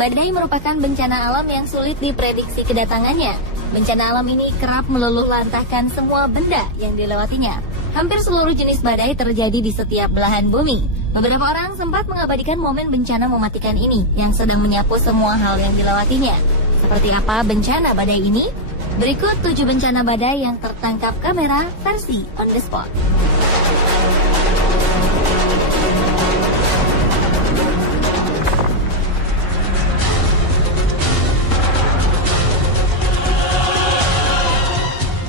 Badai merupakan bencana alam yang sulit diprediksi kedatangannya. Bencana alam ini kerap meluluh lantahkan semua benda yang dilewatinya. Hampir seluruh jenis badai terjadi di setiap belahan bumi. Beberapa orang sempat mengabadikan momen bencana mematikan ini yang sedang menyapu semua hal yang dilewatinya. Seperti apa bencana badai ini? Berikut 7 bencana badai yang tertangkap kamera versi on the spot.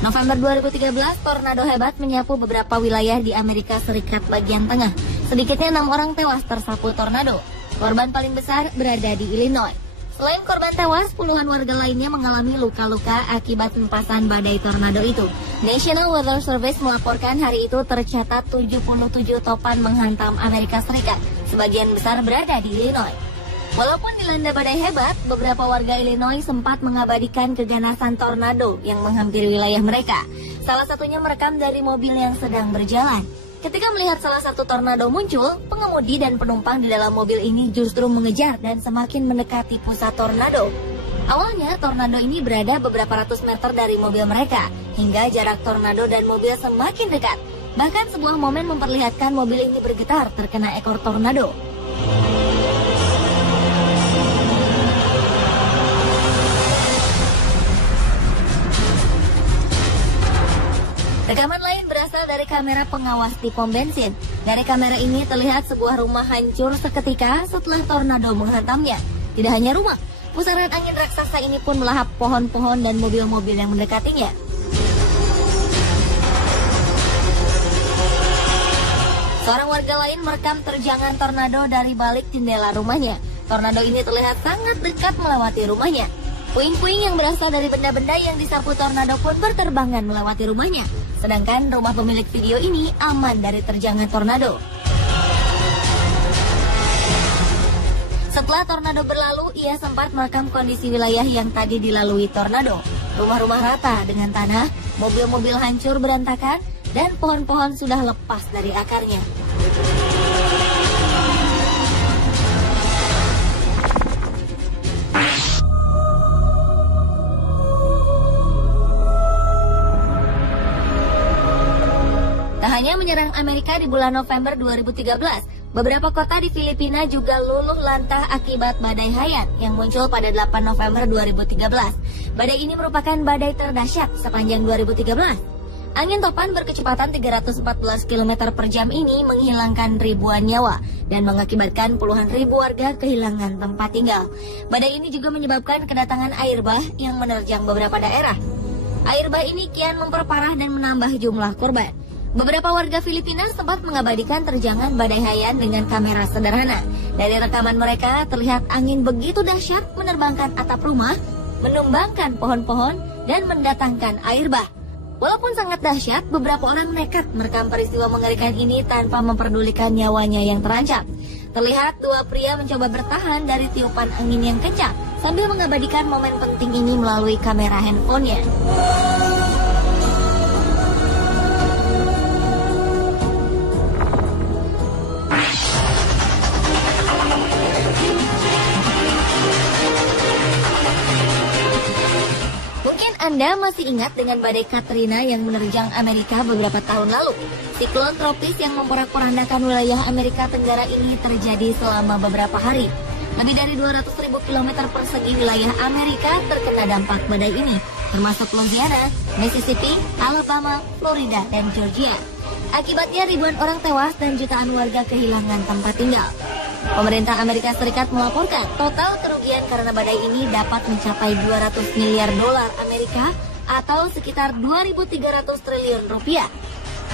November 2013, tornado hebat menyapu beberapa wilayah di Amerika Serikat bagian tengah. Sedikitnya 6 orang tewas tersapu tornado. Korban paling besar berada di Illinois. Selain korban tewas, puluhan warga lainnya mengalami luka-luka akibat hempasan badai tornado itu. National Weather Service melaporkan hari itu tercatat 77 topan menghantam Amerika Serikat. Sebagian besar berada di Illinois. Walaupun dilanda badai hebat, beberapa warga Illinois sempat mengabadikan keganasan tornado yang menghampiri wilayah mereka. Salah satunya merekam dari mobil yang sedang berjalan. Ketika melihat salah satu tornado muncul, pengemudi dan penumpang di dalam mobil ini justru mengejar dan semakin mendekati pusat tornado. Awalnya, tornado ini berada beberapa ratus meter dari mobil mereka, hingga jarak tornado dan mobil semakin dekat. Bahkan sebuah momen memperlihatkan mobil ini bergetar terkena ekor tornado. Rekaman lain berasal dari kamera pengawas di pom bensin. Dari kamera ini terlihat sebuah rumah hancur seketika setelah tornado menghantamnya. Tidak hanya rumah, pusaran angin raksasa ini pun melahap pohon-pohon dan mobil-mobil yang mendekatinya. Seorang warga lain merekam terjangan tornado dari balik jendela rumahnya. Tornado ini terlihat sangat dekat melewati rumahnya. Puing-puing yang berasal dari benda-benda yang disapu tornado pun berterbangan melewati rumahnya. Sedangkan rumah pemilik video ini aman dari terjangan tornado. Setelah tornado berlalu, ia sempat merekam kondisi wilayah yang tadi dilalui tornado. Rumah-rumah rata dengan tanah, mobil-mobil hancur berantakan, dan pohon-pohon sudah lepas dari akarnya. Hanya menyerang Amerika di bulan November 2013, beberapa kota di Filipina juga luluh lantah akibat badai Haiyan yang muncul pada 8 November 2013. Badai ini merupakan badai terdahsyat sepanjang 2013. Angin topan berkecepatan 314 km per jam ini menghilangkan ribuan nyawa dan mengakibatkan puluhan ribu warga kehilangan tempat tinggal. Badai ini juga menyebabkan kedatangan air bah yang menerjang beberapa daerah. Air bah ini kian memperparah dan menambah jumlah korban. Beberapa warga Filipina sempat mengabadikan terjangan badai Haiyan dengan kamera sederhana. Dari rekaman mereka terlihat angin begitu dahsyat menerbangkan atap rumah, menumbangkan pohon-pohon, dan mendatangkan air bah. Walaupun sangat dahsyat, beberapa orang nekat merekam peristiwa mengerikan ini tanpa memperdulikan nyawanya yang terancam. Terlihat dua pria mencoba bertahan dari tiupan angin yang kencang sambil mengabadikan momen penting ini melalui kamera handphonenya. Anda masih ingat dengan badai Katrina yang menerjang Amerika beberapa tahun lalu? Siklon tropis yang memporak-porandakan wilayah Amerika Tenggara ini terjadi selama beberapa hari. Lebih dari 200.000 km persegi wilayah Amerika terkena dampak badai ini, termasuk Louisiana, Mississippi, Alabama, Florida, dan Georgia. Akibatnya ribuan orang tewas dan jutaan warga kehilangan tempat tinggal. Pemerintah Amerika Serikat melaporkan total kerugian karena badai ini dapat mencapai 200 miliar dolar Amerika atau sekitar 2.300 triliun rupiah.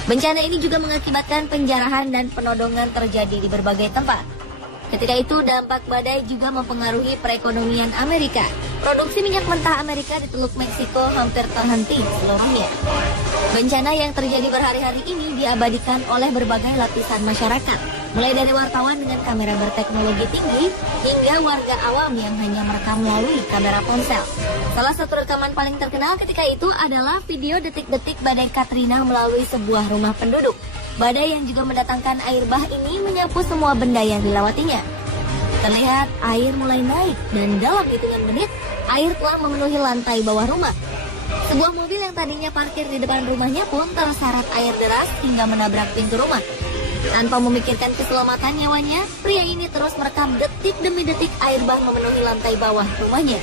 Bencana ini juga mengakibatkan penjarahan dan penodongan terjadi di berbagai tempat. Ketika itu dampak badai juga mempengaruhi perekonomian Amerika. Produksi minyak mentah Amerika di Teluk Meksiko hampir terhenti seluruhnya. Bencana yang terjadi berhari-hari ini diabadikan oleh berbagai lapisan masyarakat, mulai dari wartawan dengan kamera berteknologi tinggi hingga warga awam yang hanya merekam melalui kamera ponsel. Salah satu rekaman paling terkenal ketika itu adalah video detik-detik badai Katrina melalui sebuah rumah penduduk. Badai yang juga mendatangkan air bah ini menyapu semua benda yang dilewatinya. Terlihat air mulai naik dan dalam hitungan menit, air telah memenuhi lantai bawah rumah. Sebuah mobil yang tadinya parkir di depan rumahnya pun terseret air deras hingga menabrak pintu rumah. Tanpa memikirkan keselamatan nyawanya, pria ini terus merekam detik demi detik air bah memenuhi lantai bawah rumahnya.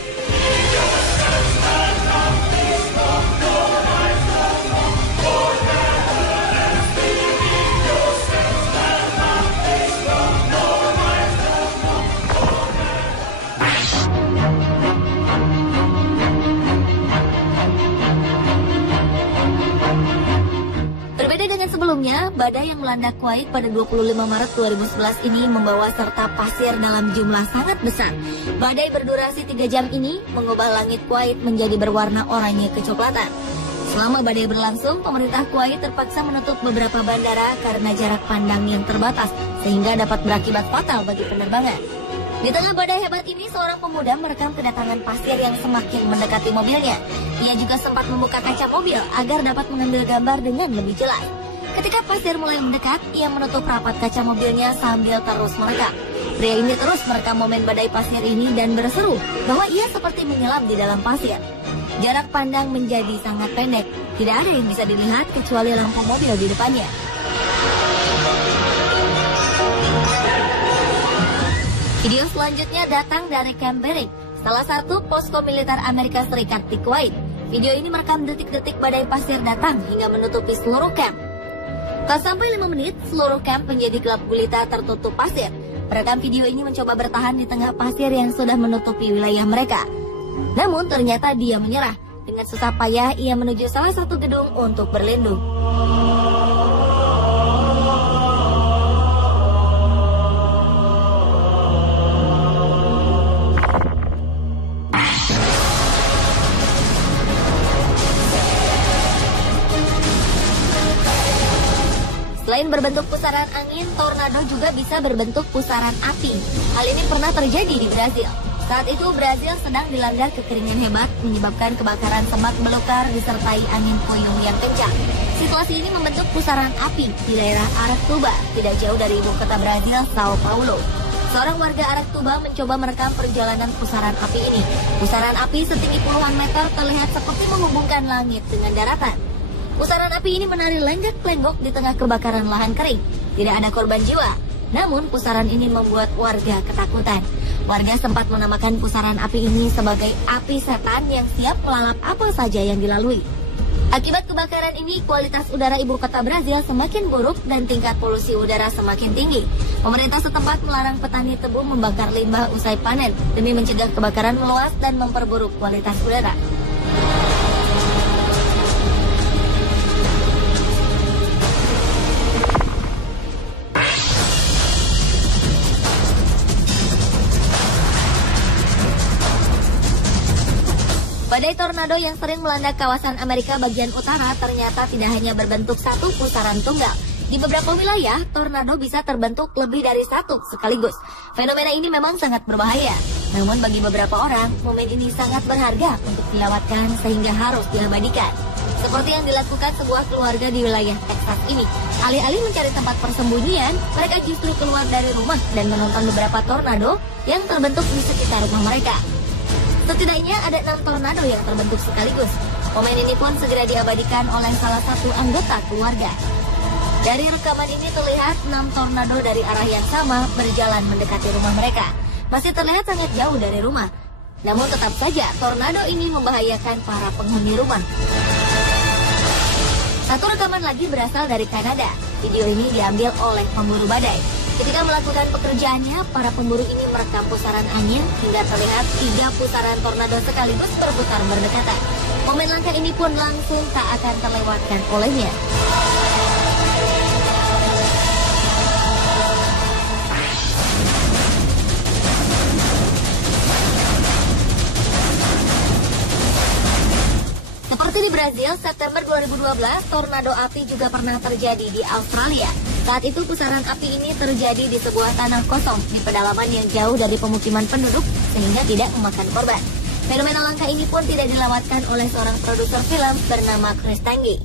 Sebelumnya, badai yang melanda Kuwait pada 25 Maret 2011 ini membawa serta pasir dalam jumlah sangat besar. Badai berdurasi 3 jam ini mengubah langit Kuwait menjadi berwarna oranye kecoklatan. Selama badai berlangsung, pemerintah Kuwait terpaksa menutup beberapa bandara karena jarak pandang yang terbatas, sehingga dapat berakibat fatal bagi penerbangan. Di tengah badai hebat ini, seorang pemuda merekam kedatangan pasir yang semakin mendekati mobilnya. Ia juga sempat membuka kaca mobil agar dapat mengambil gambar dengan lebih jelas. Ketika pasir mulai mendekat, ia menutup rapat kaca mobilnya sambil terus merekam. Pria ini terus merekam momen badai pasir ini dan berseru bahwa ia seperti menyelam di dalam pasir. Jarak pandang menjadi sangat pendek, tidak ada yang bisa dilihat kecuali lampu mobil di depannya. Video selanjutnya datang dari Camp Berry, salah satu posko militer Amerika Serikat di Kuwait. Video ini merekam detik-detik badai pasir datang hingga menutupi seluruh camp. Tak sampai 5 menit, seluruh camp menjadi gelap gulita tertutup pasir. Perekam video ini mencoba bertahan di tengah pasir yang sudah menutupi wilayah mereka. Namun ternyata dia menyerah. Dengan susah payah, ia menuju salah satu gedung untuk berlindung. Selain berbentuk pusaran angin, tornado juga bisa berbentuk pusaran api. Hal ini pernah terjadi di Brazil. Saat itu Brazil sedang dilanda kekeringan hebat, menyebabkan kebakaran semak belukar disertai angin puyuh yang kencang. Situasi ini membentuk pusaran api di daerah Aratuba, tidak jauh dari ibu kota Brazil, Sao Paulo. Seorang warga Aratuba mencoba merekam perjalanan pusaran api ini. Pusaran api setinggi puluhan meter terlihat seperti menghubungkan langit dengan daratan. Pusaran api ini menari lenggak-lenggok di tengah kebakaran lahan kering. Tidak ada korban jiwa, namun pusaran ini membuat warga ketakutan. Warga sempat menamakan pusaran api ini sebagai api setan yang siap melalap apa saja yang dilalui. Akibat kebakaran ini, kualitas udara ibu kota Brazil semakin buruk dan tingkat polusi udara semakin tinggi. Pemerintah setempat melarang petani tebu membakar limbah usai panen demi mencegah kebakaran meluas dan memperburuk kualitas udara. Badai tornado yang sering melanda kawasan Amerika bagian utara ternyata tidak hanya berbentuk satu pusaran tunggal. Di beberapa wilayah, tornado bisa terbentuk lebih dari satu sekaligus. Fenomena ini memang sangat berbahaya. Namun bagi beberapa orang, momen ini sangat berharga untuk dilewatkan sehingga harus diabadikan. Seperti yang dilakukan sebuah keluarga di wilayah Texas ini. Alih-alih mencari tempat persembunyian, mereka justru keluar dari rumah dan menonton beberapa tornado yang terbentuk di sekitar rumah mereka. Setidaknya ada 6 tornado yang terbentuk sekaligus. Momen ini pun segera diabadikan oleh salah satu anggota keluarga. Dari rekaman ini terlihat 6 tornado dari arah yang sama berjalan mendekati rumah mereka. Masih terlihat sangat jauh dari rumah. Namun tetap saja tornado ini membahayakan para penghuni rumah. Satu rekaman lagi berasal dari Kanada. Video ini diambil oleh pemburu badai. Ketika melakukan pekerjaannya, para pemburu ini merekam pusaran angin hingga terlihat 3 pusaran tornado sekaligus berputar berdekatan. Momen langka ini pun langsung tak akan terlewatkan olehnya. Seperti di Brazil, September 2012, tornado api juga pernah terjadi di Australia. Saat itu pusaran api ini terjadi di sebuah tanah kosong di pedalaman yang jauh dari pemukiman penduduk sehingga tidak memakan korban. Fenomena langka ini pun tidak dilewatkan oleh seorang produser film bernama Chris Tangi.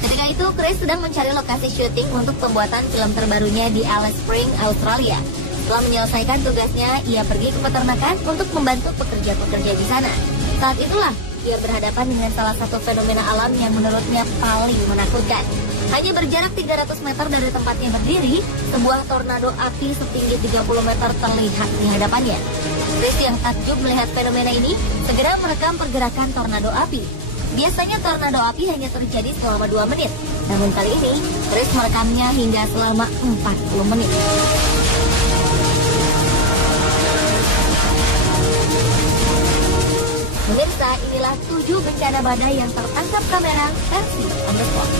Ketika itu, Chris sedang mencari lokasi syuting untuk pembuatan film terbarunya di Alice Springs, Australia. Setelah menyelesaikan tugasnya, ia pergi ke peternakan untuk membantu pekerja-pekerja di sana. Saat itulah ia berhadapan dengan salah satu fenomena alam yang menurutnya paling menakutkan. Hanya berjarak 300 meter dari tempatnya berdiri, sebuah tornado api setinggi 30 meter terlihat di hadapannya. Chris yang takjub melihat fenomena ini segera merekam pergerakan tornado api. Biasanya tornado api hanya terjadi selama 2 menit, namun kali ini Chris merekamnya hingga selama 40 menit. Pemirsa, inilah 7 bencana badai yang tertangkap kamera versi On The Spot.